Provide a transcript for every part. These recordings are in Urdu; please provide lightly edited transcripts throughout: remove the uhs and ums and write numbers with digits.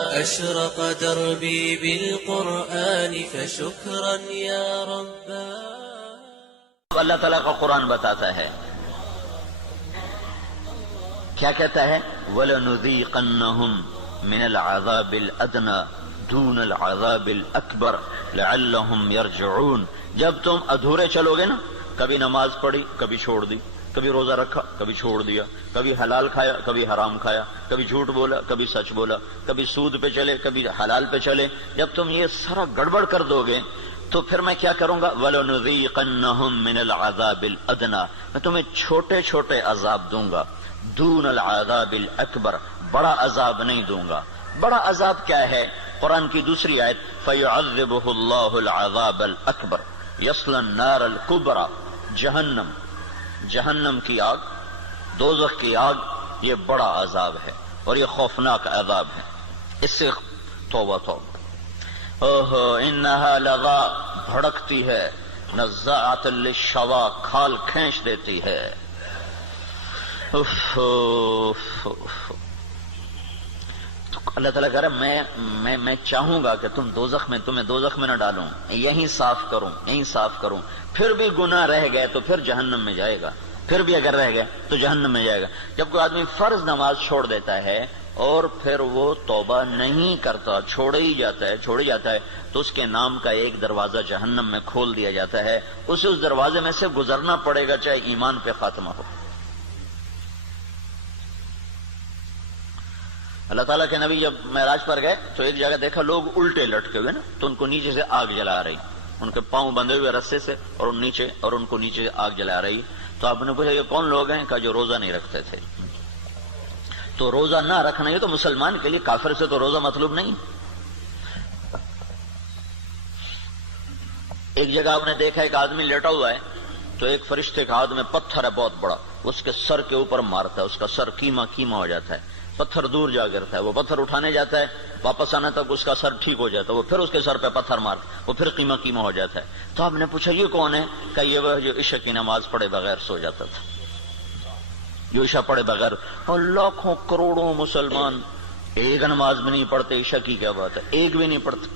أشرق دربي بالقرآن فشكرا يا ربا. اللہ تعالیٰ کا قرآن بتاتا ہے، کیا کہتا ہے؟ وَلَنُذِيقَنَّهُمْ مِنَ الْعَذَابِ الْأَدْنَى دُونَ الْعَذَابِ الْأَكْبَرِ لَعَلَّهُمْ يَرْجِعُونَ. جب تم ادھورے چلو گے نا، کبھی نماز پڑھی کبھی چھوڑ دی، کبھی روزہ رکھا کبھی چھوڑ دیا، کبھی حلال کھایا کبھی حرام کھایا، کبھی جھوٹ بولا کبھی سچ بولا، کبھی سود پہ چلے کبھی حلال پہ چلے، جب تم یہ سارا گڑبڑ کر دو گے تو پھر میں کیا کروں گا؟ وَلَنُذِيقَنَّهُمْ مِنَ الْعَذَابِ الْأَدْنَى، میں تمہیں چھوٹے چھوٹے عذاب دوں گا، دون العذاب الاکبر، بڑا عذاب نہیں دوں گا. بڑا عذاب کیا ہے؟ قرآن کی دوسری آیت فَيُعَذِّبُهُ اللَّهُ الْعَذَابَ الْأَكْبَرَ يَصْلَى النَّارَ الْكُبْرَى. جہنم کی آگ، دوزخ کی آگ، یہ بڑا عذاب ہے اور یہ خوفناک عذاب ہے. اس سے توبہ توبہ. اوہو انہا لغا، بھڑکتی ہے، نزاعۃ للشوا، کھال کھینچ دیتی ہے. اللہ تعالیٰ کہہ رہا ہے میں چاہوں گا کہ تمہیں دوزخ میں نہ ڈالوں، یہیں صاف کروں. پھر بھی گناہ رہ گئے تو پھر جہنم میں جائے گا، پھر بھی اگر رہ گئے تو جہنم میں جائے گا. جب کوئی آدمی فرض نماز چھوڑ دیتا ہے اور پھر وہ توبہ نہیں کرتا، چھوڑ ہی جاتا ہے تو اس کے نام کا ایک دروازہ جہنم میں کھول دیا جاتا ہے. اسے اس دروازے میں سے گزرنا پڑے گا چاہے ایمان پہ خاتمہ ہو. اللہ تعالیٰ کے نبی جب معراج پر گئے تو ایک جگہ دیکھا لوگ الٹے لٹکے ہوئے نا، تو ان کو نیچے سے آگ جلا رہی، ان کے پاؤں بندھے ہوئے رسے سے اور ان کو نیچے آگ جلا رہی. تو آپ نے پوچھا یہ کون لوگ ہیں؟ کہا جو روزہ نہیں رکھتے تھے. تو روزہ نہ رکھنا یہ تو مسلمان کے لیے، کافر سے تو روزہ مطلوب نہیں. ایک جگہ آپ نے دیکھا ایک آدمی لیٹا ہوا ہے تو ایک فرشتے کا ہاتھ میں پتھر ہے بہت بڑا، اس کے سر کے اوپر مارتا ہے، اس کا سر کیما ہو جاتا ہے، پتھر دور جا گرتا ہے. وہ پتھر اٹھانے جاتا ہے، واپس آنے تک اس کا سر ٹھیک ہو جاتا ہے، وہ پھر اس کے سر پہ پتھر مارتا ہے، وہ پھر قیمہ ہو جاتا ہے. تو آپ نے پوچھا یہ کون ہے؟ کہ یہ وہ جو عشاء کی نماز پڑھے بغیر سو جاتا تھا، جو عشاء پڑھے بغیر. اور لاکھوں کروڑوں مسلمان ایک نماز بھی نہیں پڑھتے، عشاء کی کیا بات ہے، ایک بھی نہیں پڑھتے.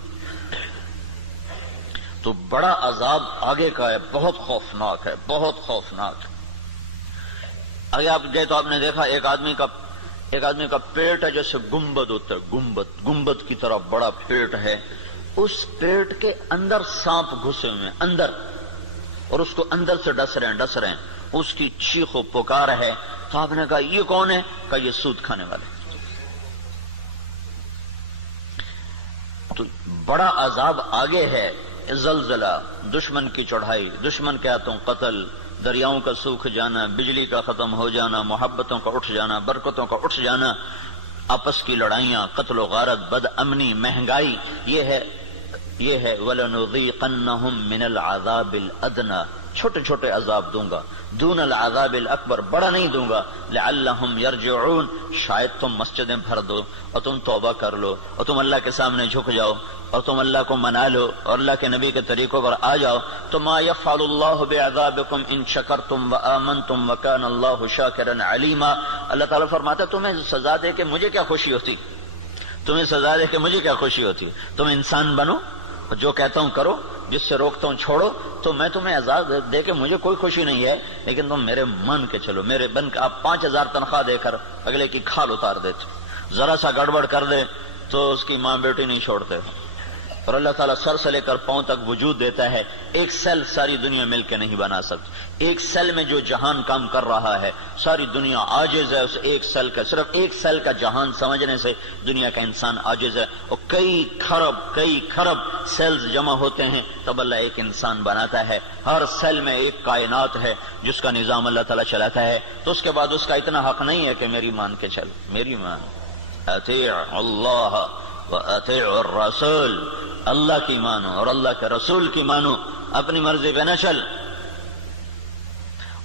تو بڑا عذاب آگے کا ہے، بہت خوفناک ہے. آگے آپ گئے تو آپ نے دیکھا ایک آدمی کا پیٹ ہے جیسے گنبد ہوتا ہے، گنبد کی طرح بڑا پیٹ ہے. اس پیٹ کے اندر سانپ گھسے ہوئے ہیں اندر، اور اس کو اندر سے ڈس رہے ہیں. اس کی چیخ و پکار ہے. تو آپ نے کہا یہ کون ہے؟ کہا یہ سود کھانے والے. تو بڑا عذاب آگے ہے. زلزلہ، دشمن کی چڑھائی، دشمن کے ہاتھوں قتل، دریاؤں کا سوکھ جانا، بجلی کا ختم ہو جانا، محبتوں کا اٹھ جانا، برکتوں کا اٹھ جانا، آپس کی لڑائیاں، قتل و غارت، بد امنی، مہنگائی. یہ ہے وَلَنُذِيقَنَّهُمْ مِنَ الْعَذَابِ الْأَدْنَى، چھوٹے چھوٹے عذاب دوں گا، دون العذاب الاکبر، بڑا نہیں دوں گا. لعلہم یرجعون، شاید تم مسجدیں بھر دو اور تم توبہ کر لو اور تم اللہ کے سامنے جھک جاؤ اور تم اللہ کو منا لو اور اللہ کے نبی کے طریقوں پر آ جاؤ. تو ما یفعل اللہ بعذابکم ان شکرتم وآمنتم وکان اللہ شاکرا علیما. اللہ تعالیٰ فرماتا ہے تمہیں سزا دے کے مجھے کیا خوشی ہوتی، تم انسان بنو، جو کہتا ہوں کرو، جس سے روکتا ہوں چھوڑو. تو میں تمہیں عذاب دے کے مجھے کوئی خوشی نہیں ہے، لیکن تم میرے مان کے چلو، میرے بن کے. آپ 5000 تنخواہ دے کر اگلے کی کھال اتار دیتے، ذرا سا گڑبڑ کر دے تو اس کی ماں بیٹی نہیں چھوڑتے. اور اللہ تعالیٰ سر سے لے کر پاؤں تک وجود دیتا ہے. ایک سیل ساری دنیا مل کے نہیں بنا سکتی. ایک سیل میں جو جہان کام کر رہا ہے ساری دنیا عاجز ہے اس ایک سیل کا. صرف ایک سیل کا جہان سمجھنے سے دنیا کا انسان عاجز ہے. اور کئی کھرب سیلز جمع ہوتے ہیں تب اللہ ایک انسان بناتا ہے. ہر سیل میں ایک کائنات ہے جس کا نظام اللہ تعالیٰ چلاتا ہے. تو اس کے بعد اس کا اتنا حق نہیں ہے کہ میری مان کے چل، میری مان. اطیع اللہ وَأَطِيعُ الرَّسُولَ، اللہ کی مانو اور اللہ کے رسول کی مانو، اپنی مرضی پہ نہ چل.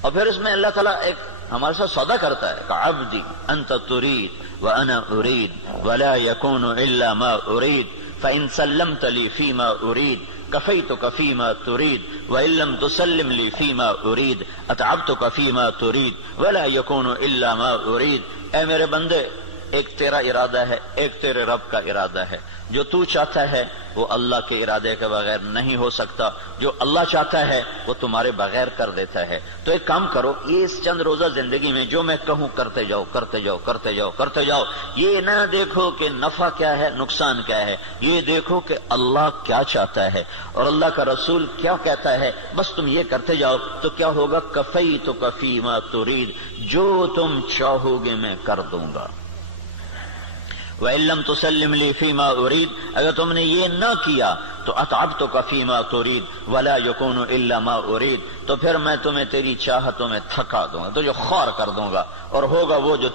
اور پھر اس میں اللہ تعالیٰ ایک ہمارے ساتھ سودا کرتا ہے کہ عبدی انت ترید وانا ارید ولا يكون الا ما ارید فان سلمت لي فيما ارید کفیتک فيما ترید وان لم تسلم لي فيما ارید اتعبتک فيما ترید ولا يكون الا ما ارید. اے میرے بندے ایک تیرا ارادہ ہے، ایک تیرے رب کا ارادہ ہے۔ جو تو چاہتا ہے وہ اللہ کے ارادے کے بغیر نہیں ہو سکتا، جو اللہ چاہتا ہے وہ تمہارے بغیر کر دیتا ہے۔ تو ایک کام کرو، یہ اس چند روزہ زندگی میں جو میں کہوں کرتے جاؤ کرتے جاؤ کرتے جاؤ کرتے جاؤ۔ یہ نہ دیکھو کہ نفع کیا ہے نقصان کیا ہے، یہ دیکھو کہ اللہ کیا چاہتا ہے اور اللہ کا رسول کیا کہتا ہے، بس تم یہ کرتے جاؤ تو کیا ہوگا؟ کفیتک فیما ترید، جو تم چاہو گے میں کر دوں گا۔ وَإِن لَّمْ تُسَلِّمْ لِي فِيمَا أُرِيدُ، اگر تم نے یہ نہ کیا تو أَتْعَبْتُكَ فِيمَا تُرِيدُ وَلَا يَكُونُ إِلَّا مَا أُرِيدُ، تو پھر میں تمہیں تیری چاہتوں میں تھکا دوں گا، تجھے خوار کر دوں گا اور ہوگا وہ جو